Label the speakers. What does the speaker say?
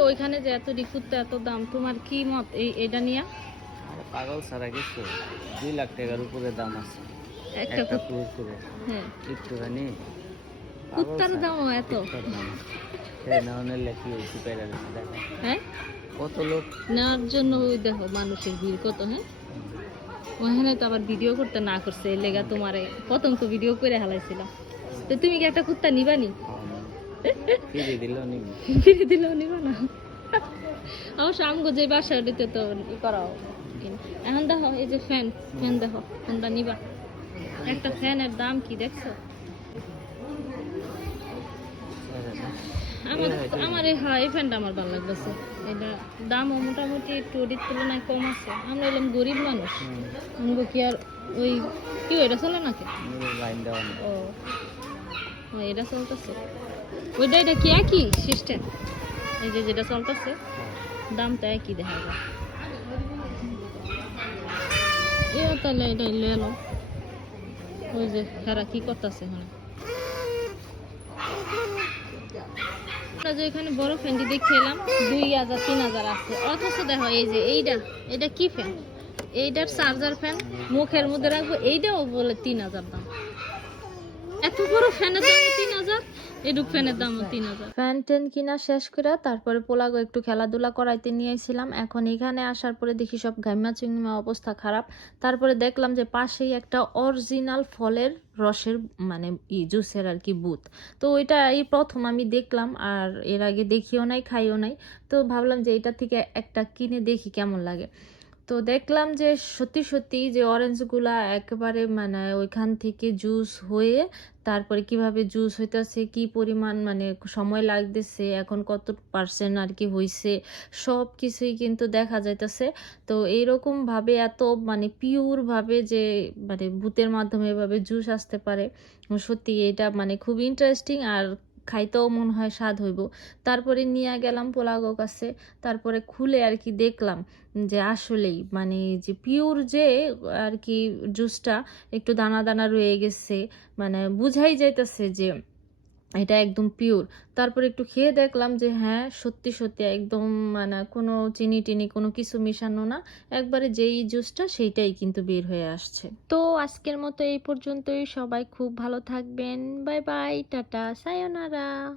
Speaker 1: ওইখানে যে এত রিকুতে এত দাম তোমার কি মত এই এটা নিয়ে?
Speaker 2: আরে পাগল ছাড়া কিছু দুই লাখ টাকার উপরে দাম আছে।
Speaker 1: একটা
Speaker 2: কুকুরে
Speaker 1: হ্যাঁ।
Speaker 2: একটুখানি।
Speaker 1: কুত্তার দামও এত। হ্যাঁ?
Speaker 2: কত লোক?
Speaker 1: নেওয়ার জন্য ওই দেখো মানুষের ভিড় কত হ্যাঁ? ওখানে তো আবার ভিডিও করতে না করছে লেগা তোমারে। প্রথম তো ভিডিও করে হালাইছিলাম তো তুমি কি একটা কুত্তা নিবানি?
Speaker 2: ফিরে দিল নিবি
Speaker 1: ফিরে দিলেও নিবা না অবশ্য আমগো যে বাসা ওটিতে তো ই করাও এখন দেখো এই যে ফ্যান ফ্যান দেখো ফ্যানটা নিবা? একটা ফ্যানের দাম কি দেখছ? আমার আমার এই হ্যাঁ এই ফ্যানটা আমার ভালো লাগতেছে। এটা দামও মোটামুটি একটু ওটির তুলনায় কম আছে। আমরা হলাম গরিব মানুষ। আমগো কি আর ওই কি এটা চলে নাকি? ও, এটা চলতেছে। ওইটা, এটা কি একই সিস্টেম এই যে যেটা চলতেছে, দামটা একই দেখা যায়। ওই যে কি এখানে? বড় এলাম দুই হাজার, তিন হাজার আছে। অথচ দেখো, এই যে এইটা, এটা কি ফ্যান এইটার চার্জার ফ্যান মুখের মধ্যে রাখব, এইটাও বলে তিন হাজার দাম। এত বড় ফ্যানের দাম তিন হাজার? এডুক ফ্যানের দাম তিন হাজার। ফ্যান টেন কিনা শেষ করে তারপরে পোলাগো একটু খেলাধুলা করাইতে নিয়ে এসেছিলাম এখন এখানে আসার পরে দেখি সব ঘাইমা চিংমা অবস্থা খারাপ। তারপরে দেখলাম যে পাশেই একটা অরিজিনাল ফলের রসের মানে ই জুসের আর কি বুথ। তো ওইটা এই প্রথম আমি দেখলাম আর এর আগে দেখিও নাই, খাইও নাই। তো ভাবলাম যে এটা থেকে একটা কিনে দেখি কেমন লাগে। তো দেখলাম যে সত্যি সত্যি যে অরেঞ্জগুলা একেবারে মানে ওইখান থেকে জুস হয়ে তারপরে কীভাবে জুস হইতেছে, কি পরিমাণ মানে সময় লাগতেছে, এখন কত পার্সেন্ট আর কি হইছে সব কিছুই কিন্তু দেখা যাইতেছে। তো এইরকম ভাবে এত মানে পিওর ভাবে যে মানে ভূতের মাধ্যমে এভাবে জুস আসতে পারে, সত্যি এটা মানে খুব ইন্টারেস্টিং আর খাইতেও মনে হয়, স্বাদ হইব। তারপরে নিয়ে গেলাম পোলাগো কাছে তারপরে খুলে আর কি দেখলাম যে আসলেই মানে যে পিওর যে আর কি জুসটা একটু দানা দানা রয়ে গেছে মানে বুঝাই যাইতেছে যে এটা একদম পিওর তারপর একটু খেয়ে দেখলাম যে হ্যাঁ সত্যি সত্যি একদম মানে কোনো চিনি টিনি কোনো কিছু মিশানো না। একবারে যেই জুসটা সেইটাই কিন্তু বের হয়ে আসছে। তো আজকের মতো এই পর্যন্তই। সবাই খুব ভালো থাকবেন। Bye bye, tata সায়োনারা